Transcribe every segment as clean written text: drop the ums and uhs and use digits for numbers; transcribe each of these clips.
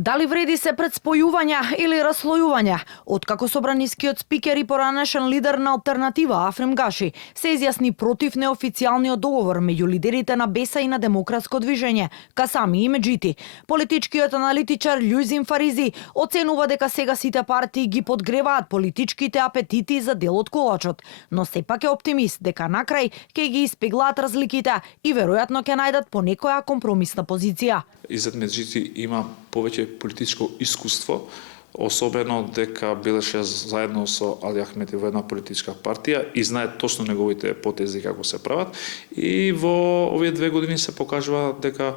Дали вреди се пред спојување или раслојување? Откако собранискиот спикер и поранешен лидер на Алтернатива Афрем Гаши се изјасни против неофицијалниот договор меѓу лидерите на БЕСА и на Демократско движење, Касами и Меджити, политичкиот аналитичар Љујзин Фаризи оценува дека сега сите партии ги подгреваат политичките апетити за дел од колачот, но сепак е оптимист дека накрај ќе ги испеглаат разликите и веројатно ќе најдат по некоја компромисна позиција. Изет Меджити има повеќе политичко искуство, особено дека билеше заедно со Али Ахмети во една политичка партија и знае точно неговите потези како се прават. И во овие 2 години се покажува дека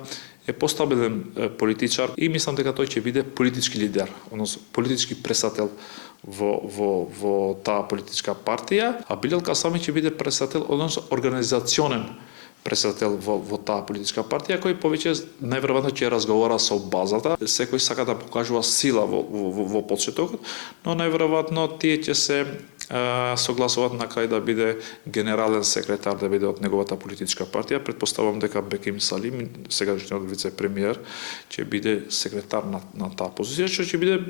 е постабилен политичар и мислам дека тој ќе биде политички лидер, односно политички председател во таа политичка партија, а Билал Касами ќе биде председател, односно организационен председател во таа политичка партија, кој повеќе најверојатно ќе разговара со базата. Секој сака да покажува сила во почетокот, но најверојатно тие ќе се согласуваат на крај да биде генерален секретар, да биде од неговата политичка партија. Претпоставувам дека Беким Салим, сегашниот вице-премиер, ќе биде секретар на таа позиција, што ќе биде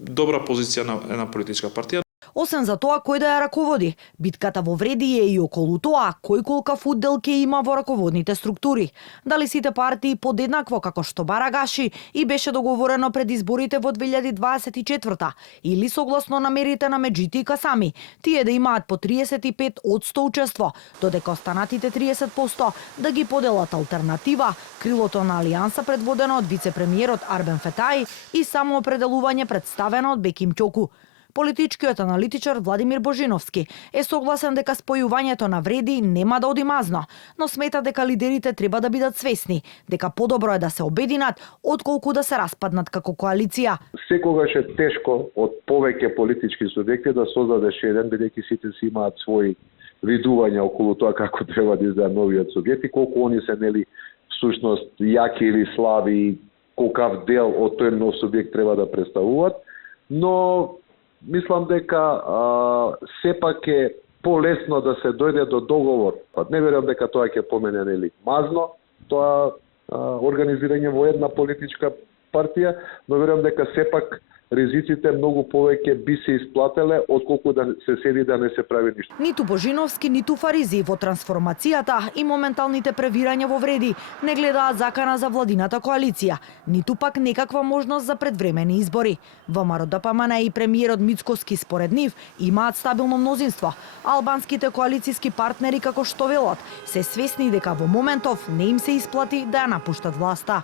добра позиција на една политичка партија. Освен за тоа кој да ја раководи, битката во вреди е и околу тоа кој колкав удел ќе има во раководните структури. Дали сите партии подеднакво како што бара Гаши и беше договорено пред изборите во 2024 или согласно намерите на Меджити и Касами, тие да имаат по 35% учество, додека останатите 30% да ги поделат Алтернатива, крилото на Алијанса предводено од вице-премиерот Арбен Фетаи и самоопределување представено од Беким Ќоку. Политичкиот аналитичар Владимир Божиновски е согласен дека спојувањето на вреди нема да оди мазно, но смета дека лидерите треба да бидат свесни, дека подобро е да се обединат отколку да се распаднат како коалиција. Секогаш е тешко од повеќе политички субјекти да создадеш еден, бидејќи сите си имаат своји видувања околу тоа како треба да изгледа новиот субјект и колку они се нели всушност јаки или слаби, колкав дел од тој нов субјект треба да представуваат, но мислам дека сепак е полесно да се дојде до договор. Не верувам дека тоа ќе помене нели мазно, тоа организирање во една политичка партија, но верувам дека сепак ризиците многу повеќе би се исплателе отколку да се седи да не се прави ништо. Ниту Божиновски, ниту Фаризи во трансформацијата и моменталните превирања во вреди не гледаат закана за владината коалиција, ниту пак некаква можност за предвремени избори. ВМРО ДПМН и премиерот Мицкоски според нив имаат стабилно мнозинство. Албанските коалициски партнери како што велат се свесни дека во моментов не им се исплати да ја напуштат власта.